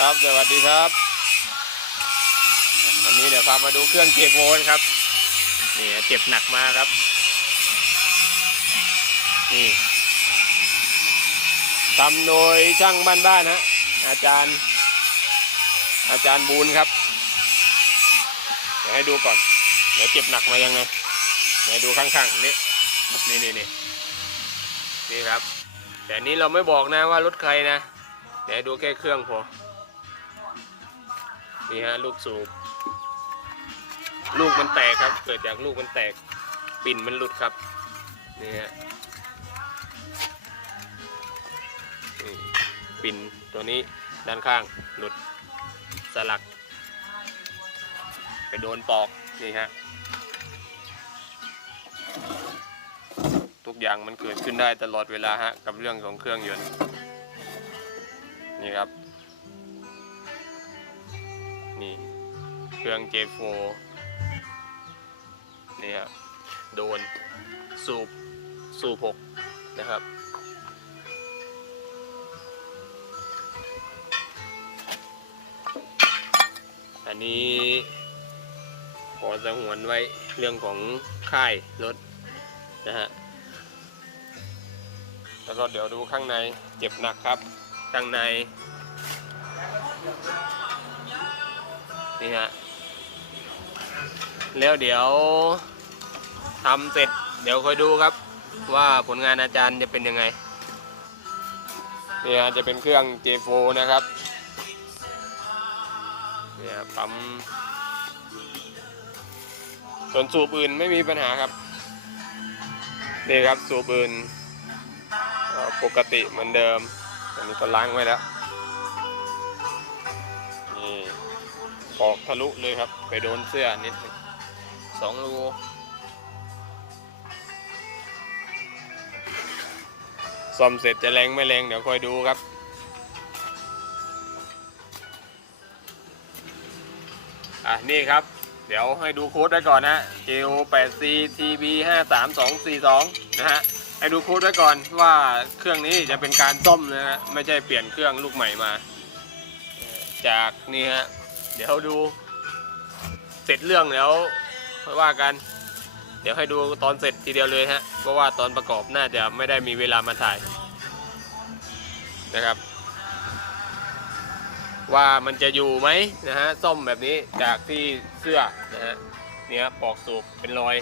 ครับ สวัสดีครับ วันนี้เดี๋ยวพามาดูเครื่องเก็บโวลต์ครับ นี่เจ็บหนักมาครับ นี่ทำโดยช่างบ้านๆฮะ อาจารย์ อาจารย์บูนครับ เดี๋ยวให้ดูก่อน เดี๋ยวเจ็บหนักมายังไง เดี๋ยวดูข้างๆนี่นี่นี่นี่นี่ครับ แต่นี้เราไม่บอกนะว่ารถใครนะเดี๋ยวดูแค่เครื่องพอ นี่ฮะลูกสูบ ลูกมันแตกครับ เกิดจากลูกมันแตก ปิ่นมันหลุดครับ นี่ฮะปิ่นตัวนี้ด้านข้างหลุดสลัก ไปโดนปอกนี่ฮะทุกอย่างมันเกิดขึ้นได้ตลอดเวลาฮะกับเรื่องของเครื่องยนต์นี่ครับ รื่อง J4 นี่ครับโดนสูบสูบหกนะครับ อันนี้ขอสงวนไว้เรื่องของค่ายรถนะฮะแล้วก็เดี๋ยวดูข้างในเจ็บหนักครับ ข้างใน แล้วเดี๋ยวทำเสร็จ เดี๋ยวค่อยดูครับ ว่าผลงานอาจารย์จะเป็นยังไงนี่ฮะจะเป็นเครื่อง J4 นะครับเนี่ยปั๊มส่วนสูบอื่นไม่มีปัญหาครับนี่ครับสูบอื่นปกติเหมือนเดิมอันนี้ก็ล้างไว้แล้วนี่ปอกทะลุเลยครับ ไปโดนเสื้อนิดหนึง สองรูซ่อมเสร็จจะแรงไม่แรงเดี๋ยวค่อยดูครับ อะ นี่ครับ เดี๋ยวให้ดูโค้ดไว้ก่อนนะ JO 8 C TB 5 3 2 4 2นะฮะ ให้ดูโค้ดไว้ก่อนว่าเครื่องนี้จะเป็นการซ่อมนะฮะ ไม่ใช่เปลี่ยนเครื่องลูกใหม่มา จากนี่ฮะ เดี๋ยวดู เสร็จเรื่องเดี๋ยว่อยว่ากัน เดี๋ยวให้ดูตอนเสร็จทีเดียวเลยฮะเพราะว่าตอนประกอบน่าจะไม่ได้มีเวลามาถ่ายนะครับ ว่ามันจะอยู่ไหมนะฮะซ่อมแบบนี้จากที่เสื้อนะฮะเนี่ยปอกสูบเป็นรอย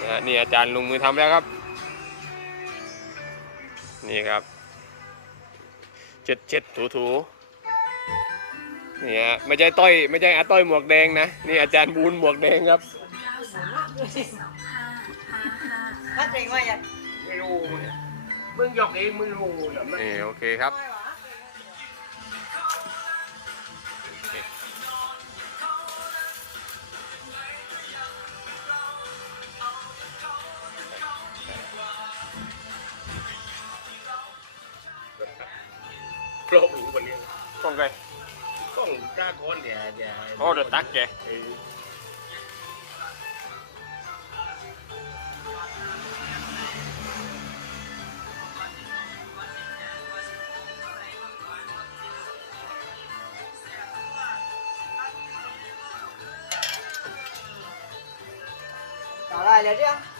นะฮะนี่อาจารย์ลงมือทำแล้วครับ นี่ครับเช็ดเช็ดถูถู นี่ฮะไม่ใช่ต้อยไม่ใช่อาต้อยหมวกแดงนะนี่อาจารย์บูนหมวกแดงครับถ้าเองว่าอยากไม่รู้เนี่ยมึงหยอกเองมึงรู้เหรอมันนี่โอเคครับ อดตักแ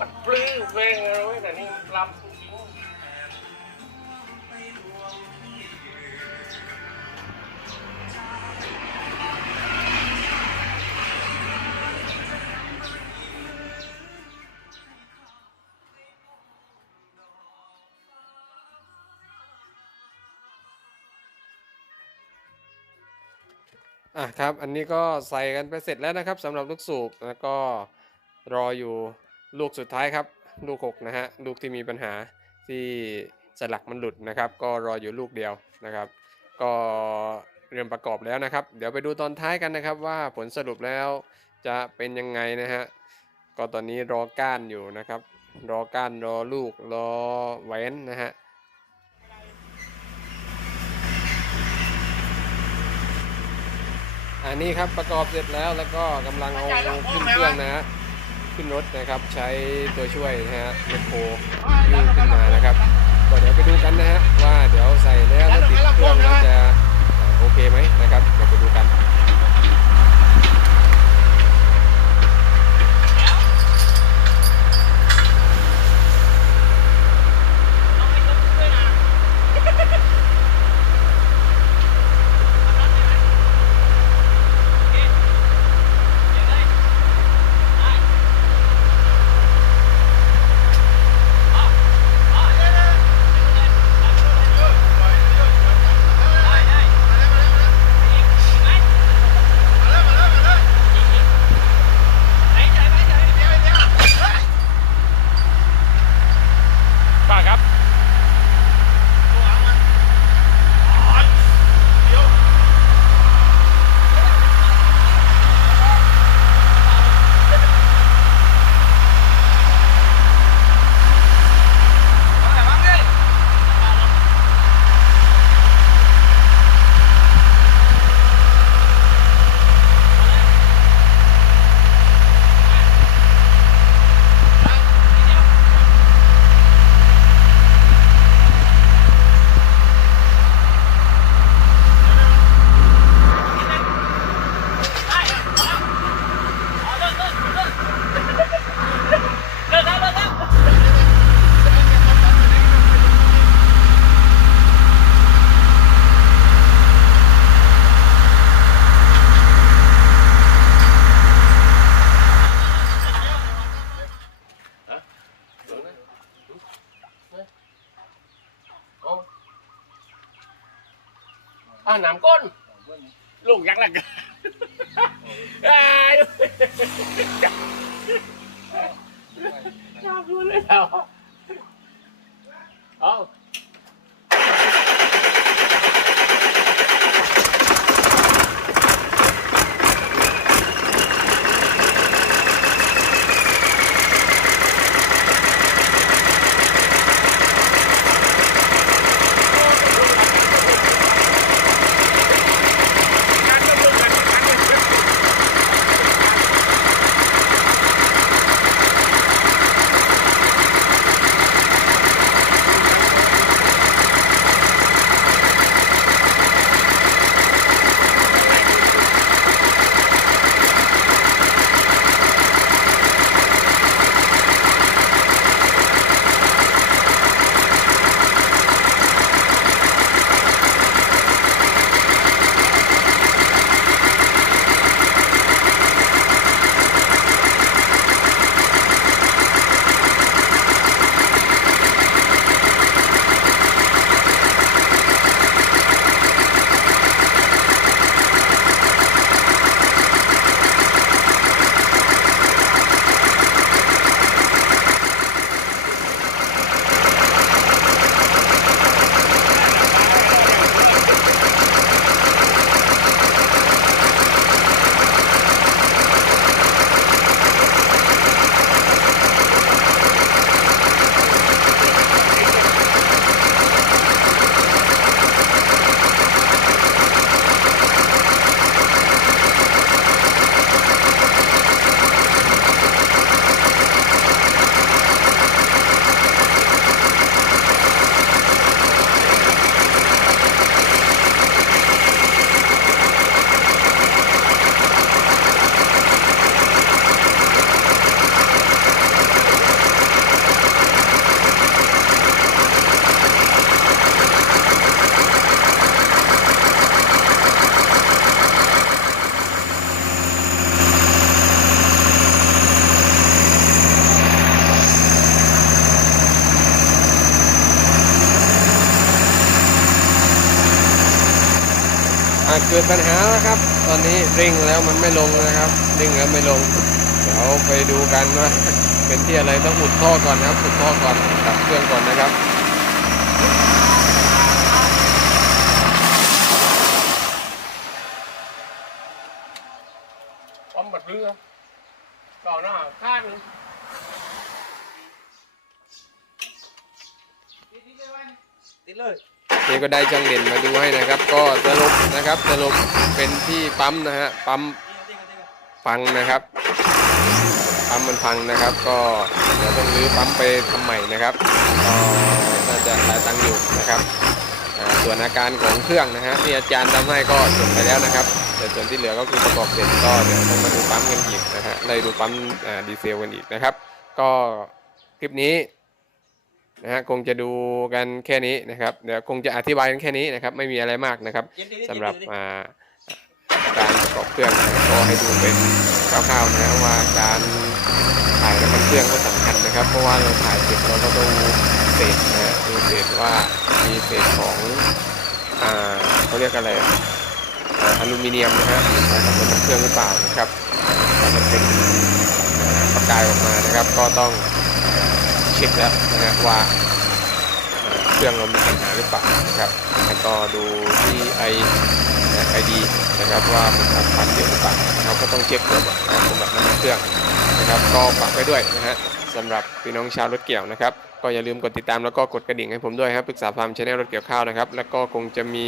มันปลื้มเพลงเลยแต่นี่ลำอะครับ อันนี้ก็ใส่กันไปเสร็จแล้วนะครับสำหรับลูกสูบแล้วก็รออยู่ ลูกสุดท้ายครับ ลูกหกนะฮะลูกที่มีปัญหาที่สลักมันหลุดนะครับ ก็รออยู่ลูกเดียวนะครับ ก็เริ่มประกอบแล้วนะครับ เดี๋ยวไปดูตอนท้ายกันนะครับ ว่าผลสรุปแล้วจะเป็นยังไงนะฮะก็ตอนนี้รอก้านอยู่นะครับ รอก้านรอลูกรอแหวนนะฮะอันนี้ครับประกอบเสร็จแล้วแล้วก็กำลังเอาขึ้นเครื่องนะฮะ ขึ้นรถนะครับใช้ตัวช่วยนะฮะเมโครยื่นขึ้นมานะครับก็เดี๋ยวไปดูกันนะฮะว่าเดี๋ยวใส่แล้วติดเครื่องจะโอเคไหมนะครับเดี๋ยวไปดูกัน อ่าหนามก้นลูกยักษ์ละกันอ้ายชอบดูเลยเหรอเอา เกิดปัญหาแล้วครับ ตอนนี้เร่งแล้วมันไม่ลงนะครับเร่งแล้วไม่ลง เดี๋ยวไปดูกันว่าเป็นที่อะไรต้องอุดท่อก่อนนะครับอุดท่อก่อนตัดเครื่องก่อนนะครับความบัดเรือก่อนหน้าข้างติดเลย นี่ก็ได้ช่างเด่นมาดูให้นะครับ ก็สรุปนะครับสรุปเป็นที่ปั๊มนะฮะปั๊มพังนะครับปั๊มมันพังนะครับ ก็เดี๋ยวต้องรื้อปั๊มไปทำใหม่นะครับก็น่าจะหลายตังค์อยู่นะครับส่วนอาการของเครื่องนะฮะที่อาจารย์ทำให้ก็จบไปแล้วนะครับแต่ส่วนที่เหลือก็คือประกอบเสร็จก็เดี๋ยวต้องมาดูปั๊มกันอีกนะฮะเลยดูปั๊มดีเซลกันอีกนะครับ ก็คลิปนี้ นะฮะคงจะดูกันแค่นี้นะครับเดี๋ยวคงจะอธิบายกันแค่นี้นะครับ ไม่มีอะไรมากนะครับสำหรับอ่าการประกอบเครื่องนะครับก็ให้ดูเป็นคร่าวๆนะว่าการถ่ายน้ำมันเครื่องก็สำคัญนะครับ เพราะว่าเราถ่ายเสร็จเราก็ดูเศษนะฮะดูเศษว่ามีเศษของอ่าเขาเรียกอะไรอ่าอลูมิเนียมนะฮะมากับน้ำมันเครื่องหรือเปล่านะครับถ้ามันเป็นอ่าประกายออกมานะครับ ก็ต้องเช็คแล้วนะฮะว่าเครื่องเรามีปัญหาหรือเปล่านะครับแล้วก็ดูที่ไอไอดีนะครับว่ามันตัดปันเยอะหรือเปล่าเราก็ต้องเช็คตัวก่อนนะครับสำหรับน้ำมันเครื่องนะครับก็ฝากไว้ด้วยนะฮะสำหรับพี่น้องชาวรถเกี่ยวนะครับก็อย่าลืมกดติดตามแล้วก็กดกระดิ่งให้ผมด้วยครับปรึกษาฟาร์มชาแนลรถเกี่ยวข้าวนะครับ แล้วก็คงจะมี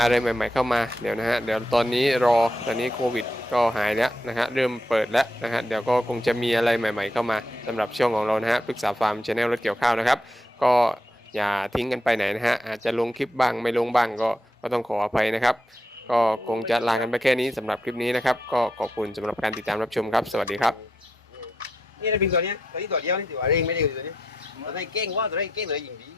อะไรใหม่ ๆ เข้ามาเดี๋ยวนะฮะเดี๋ยวตอนนี้รอตอนนี้โควิดก็หายแล้วนะฮะเริ่มเปิดแล้วนะฮะเดี๋ยวก็คงจะมีอะไรใหม่ ๆ เข้ามาสำหรับช่วงของเรานะฮะปรึกษาฟาร์มชาแนลรถเกี่ยวข้าวนะครับ ก็อย่าทิ้งกันไปไหนนะฮะอาจจะลงคลิปบ้างไม่ลงบ้างก็ก็ต้องขออภัยนะครับ ก็คงจะลากันไปแค่นี้สำหรับคลิปนี้นะครับก็ขอบคุณสำหรับการติดตามรับชมครับ สวัสดีครับนี่เป็นตัวเนี้ยตัวนี้ตัวเดียวนี่ตัวเร่งไม่ได้ตัวนี้ตัวนี้เก่งว่าตัวนี้เก่งเลยยิงดี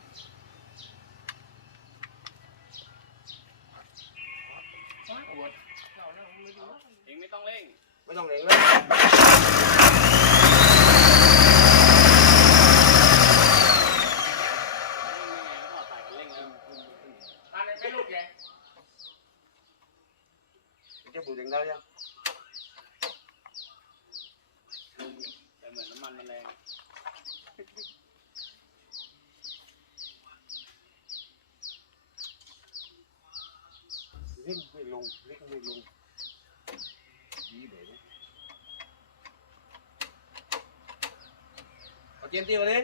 ไม่ต้องเร่งเลย ไม่ลูกแก จะปลูกเองได้ยัง แต่เหมือนน้ำมันมันแรง เร่งไม่ลงเร่งไม่ลงดีเลย เอาเตรียมตีมาเลย